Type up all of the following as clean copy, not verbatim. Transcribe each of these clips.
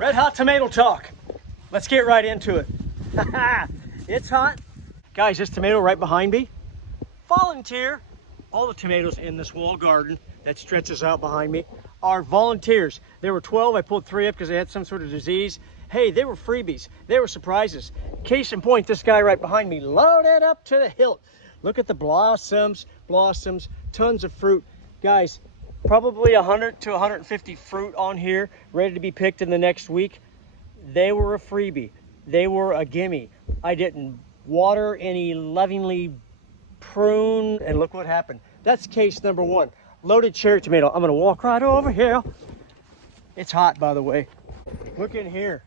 Red hot tomato talk. Let's get right into it. It's hot. Guys, this tomato right behind me, volunteer. All the tomatoes in this wall garden that stretches out behind me are volunteers. There were 12, I pulled 3 up because they had some sort of disease. Hey, they were freebies, they were surprises. Case in point, this guy right behind me, loaded up to the hilt. Look at the blossoms, tons of fruit. Guys, probably 100 to 150 fruit on here, ready to be picked in the next week. They were a freebie, they were a gimme. I didn't water any, lovingly prune, and look what happened. That's case number 1. Loaded cherry tomato. I'm gonna walk right over here. It's hot, by the way. Look in here.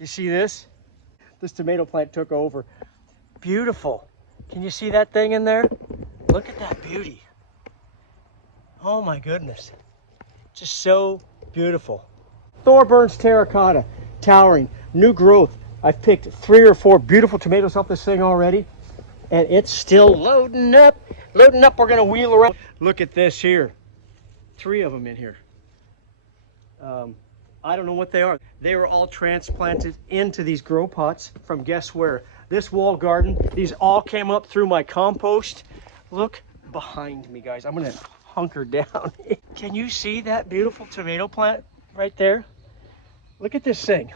You see this? This tomato plant took over. Beautiful. Can you see that thing in there? Look at that beauty. Oh my goodness. Just so beautiful. Thorburns terracotta, towering, new growth. I've picked 3 or 4 beautiful tomatoes off this thing already, and it's still loading up. Loading up, we're gonna wheel around. Look at this here. 3 of them in here. I don't know what they are. They were all transplanted into these grow pots from guess where? This wall garden. These all came up through my compost. Look behind me, guys. I'm gonna hunker down. Can you see that beautiful tomato plant right there? Look at this thing.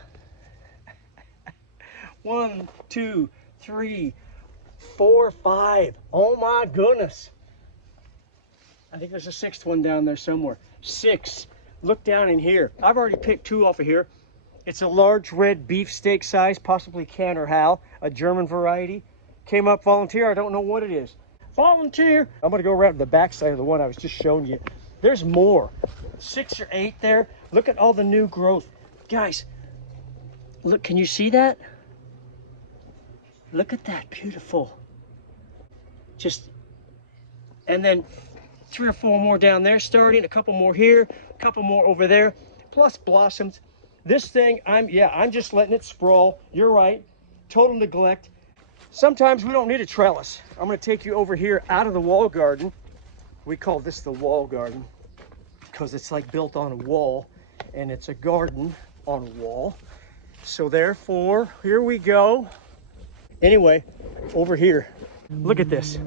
1, 2, 3, 4, 5. Oh my goodness. I think there's a 6th one down there somewhere. 6. Look down in here. I've already picked 2 off of here. It's a large red beefsteak size, possibly Canner Hal, a German variety. Came up volunteer. I don't know what it is. Volunteer. I'm gonna go around to the back side of the one I was just showing you. There's more. 6 or 8 there. Look at all the new growth. Guys, look, can you see that? Look at that, beautiful. Just, and then 3 or 4 more down there starting, a couple more here, a couple more over there, plus blossoms. This thing, I'm just letting it sprawl. You're right, total neglect. Sometimes we don't need a trellis. I'm gonna take you over here out of the wall garden. We call this the wall garden because it's like built on a wall, and it's a garden on a wall. So therefore, here we go. Anyway, over here, look at this,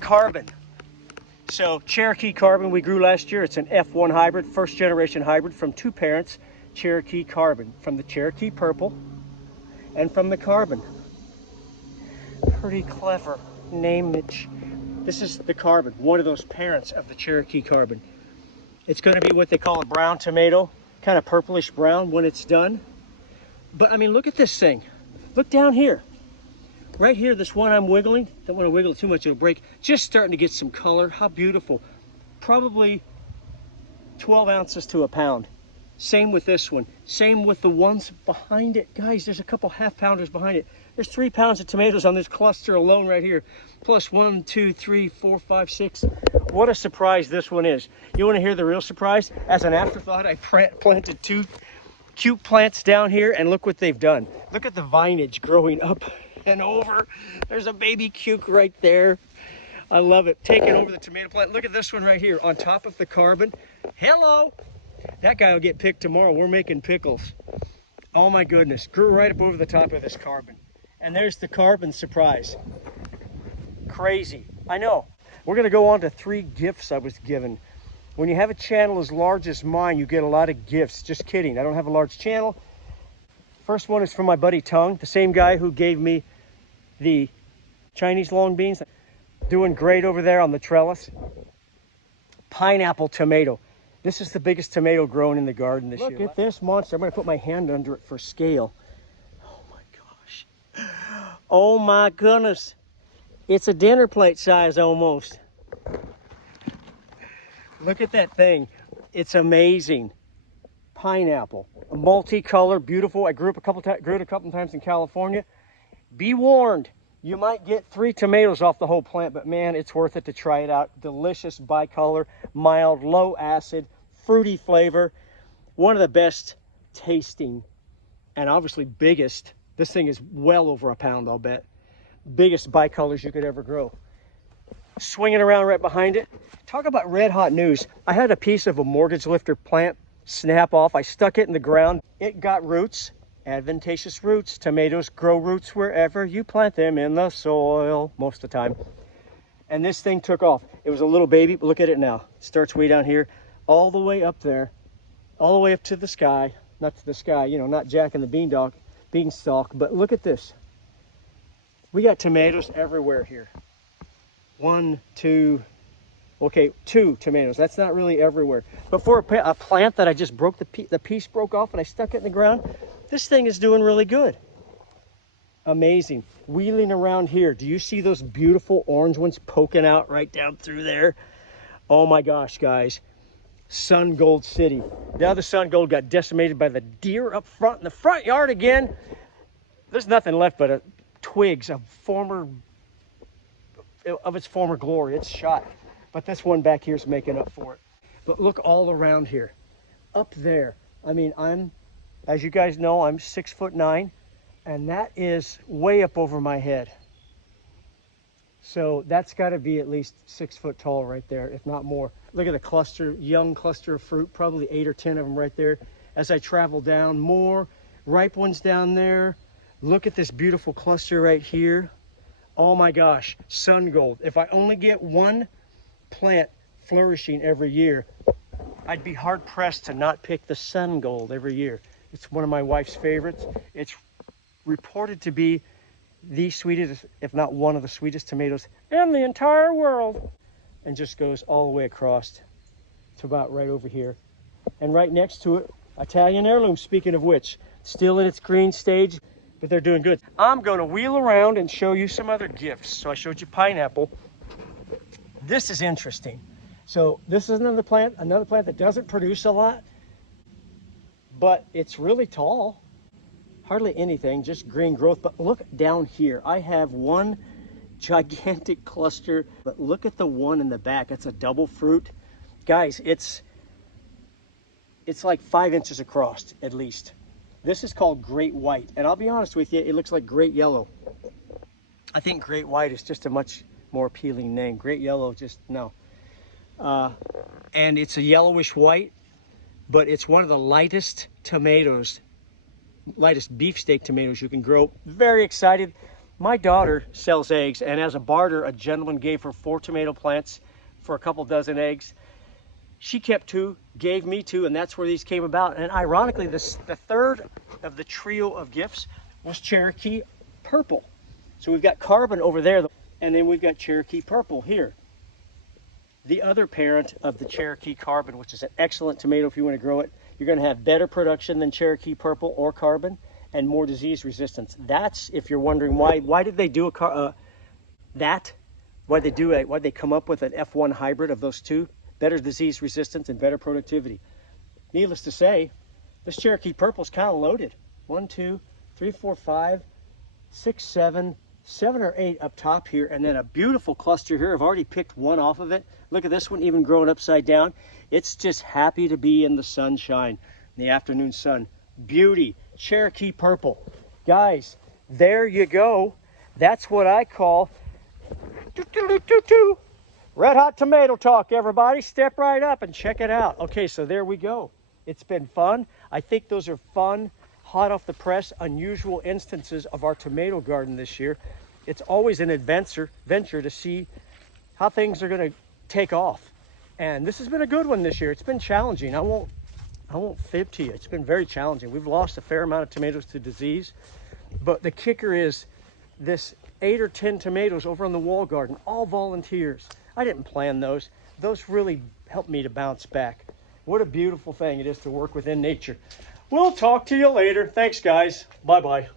carbon. So Cherokee carbon we grew last year. It's an F1 hybrid, 1st generation hybrid from 2 parents, Cherokee carbon, from the Cherokee purple and from the carbon. Pretty clever nameage. This is the carbon, one of those parents of the Cherokee carbon. It's going to be what they call a brown tomato, kind of purplish brown when it's done. But I mean, look at this thing. Look down here. Right here, this one I'm wiggling, don't want to wiggle too much, it'll break. Just starting to get some color. How beautiful. Probably 12 ounces to a pound. Same with this one. Same with the ones behind it. Guys, there's a couple half-pounders behind it. There's 3 pounds of tomatoes on this cluster alone right here. Plus 1, 2, 3, 4, 5, 6. What a surprise this one is. You want to hear the real surprise? As an afterthought, I planted 2 cute plants down here, and look what they've done. Look at the vinage growing up and over. There's a baby cuke right there. I love it. Taking over the tomato plant. Look at this one right here on top of the carbon. Hello. That guy will get picked tomorrow. We're making pickles. Oh my goodness. Grew right up over the top of this carbon. And there's the carbon surprise. Crazy. I know. We're going to go on to 3 gifts I was given. When you have a channel as large as mine, you get a lot of gifts. Just kidding. I don't have a large channel. First one is from my buddy Tung, the same guy who gave me the Chinese long beans. Doing great over there on the trellis. Pineapple tomato. This is the biggest tomato grown in the garden this year. Look at this monster. I'm going to put my hand under it for scale. Oh my gosh. Oh my goodness. It's a dinner plate size almost. Look at that thing. It's amazing. Pineapple, multicolored, beautiful. I grew it a couple times in California. Be warned, you might get 3 tomatoes off the whole plant, but man, it's worth it to try it out. Delicious bicolor, mild, low acid, fruity flavor. One of the best tasting, and obviously biggest. This thing is well over a pound, I'll bet. Biggest bicolors you could ever grow. Swinging around right behind it. Talk about red hot news. I had a piece of a mortgage lifter plant snap off. I stuck it in the ground. It got roots, adventitious roots. Tomatoes grow roots wherever you plant them in the soil most of the time. And this thing took off. It was a little baby, but look at it now. It starts way down here, all the way up there, all the way up to the sky. Not to the sky, you know, not Jack and the Beanstalk, but look at this. We got tomatoes everywhere here. 1, 2, okay, 2 tomatoes. That's not really everywhere. But for a plant that I just broke, the piece broke off and I stuck it in the ground, this thing is doing really good. Amazing. Wheeling around here, do you see those beautiful orange ones poking out right down through there? Oh my gosh, guys. Sun Gold City. Now the Sun Gold got decimated by the deer up front in the front yard again. There's nothing left but twigs of its former glory. It's shot. But this one back here is making up for it. But look all around here. Up there. I mean, as you guys know, I'm 6'9", and that is way up over my head. So that's got to be at least 6 foot tall right there, if not more. Look at the cluster, young cluster of fruit, probably 8 or 10 of them right there. As I travel down, more ripe ones down there. Look at this beautiful cluster right here. Oh my gosh, Sun Gold. If I only get one plant flourishing every year, I'd be hard pressed to not pick the Sun Gold every year. It's one of my wife's favorites. It's reported to be the sweetest, if not one of the sweetest tomatoes in the entire world, and just goes all the way across to about right over here. And right next to it, Italian heirloom, speaking of which, still in its green stage, but they're doing good. I'm going to wheel around and show you some other gifts. So I showed you pineapple. This is interesting. So this is another plant that doesn't produce a lot, but it's really tall. Hardly anything, just green growth. But look down here. I have one gigantic cluster, but look at the one in the back. It's a double fruit. Guys, it's like 5 inches across at least. This is called Great White. And I'll be honest with you, it looks like Great Yellow. I think Great White is just a much more appealing name. Great Yellow, just no. And it's a yellowish white, but it's one of the lightest tomatoes, lightest beefsteak tomatoes you can grow. Very excited. My daughter sells eggs, and as a barter, a gentleman gave her 4 tomato plants for a couple dozen eggs. She kept 2, gave me 2, and that's where these came about. And ironically, the third of the trio of gifts was Cherokee Purple. So we've got Carbon over there, and then we've got Cherokee Purple here. The other parent of the Cherokee Carbon, which is an excellent tomato if you want to grow it. You're going to have better production than Cherokee Purple or Carbon, and more disease resistance. That's, if you're wondering why did they do why'd they come up with an F1 hybrid of those two? Better disease resistance and better productivity. Needless to say, this Cherokee Purple is kind of loaded. 1, 2, 3, 4, 5, 6, 7 or 8 up top here, and then a beautiful cluster here. I've already picked one off of it. Look at this one, even growing upside down. It's just happy to be in the sunshine, in the afternoon sun. Beauty, Cherokee Purple. Guys, there you go. That's what I call red hot tomato talk, everybody. Step right up and check it out. Okay, so there we go. It's been fun. I think those are fun, hot off the press, unusual instances of our tomato garden this year. It's always an adventure to see how things are going to take off. And this has been a good one this year. It's been challenging. I won't fib to you. It's been very challenging. We've lost a fair amount of tomatoes to disease, but the kicker is this 8 or 10 tomatoes over on the wall garden, all volunteers. I didn't plan those. Those really helped me to bounce back. What a beautiful thing it is to work within nature. We'll talk to you later. Thanks, guys. Bye-bye.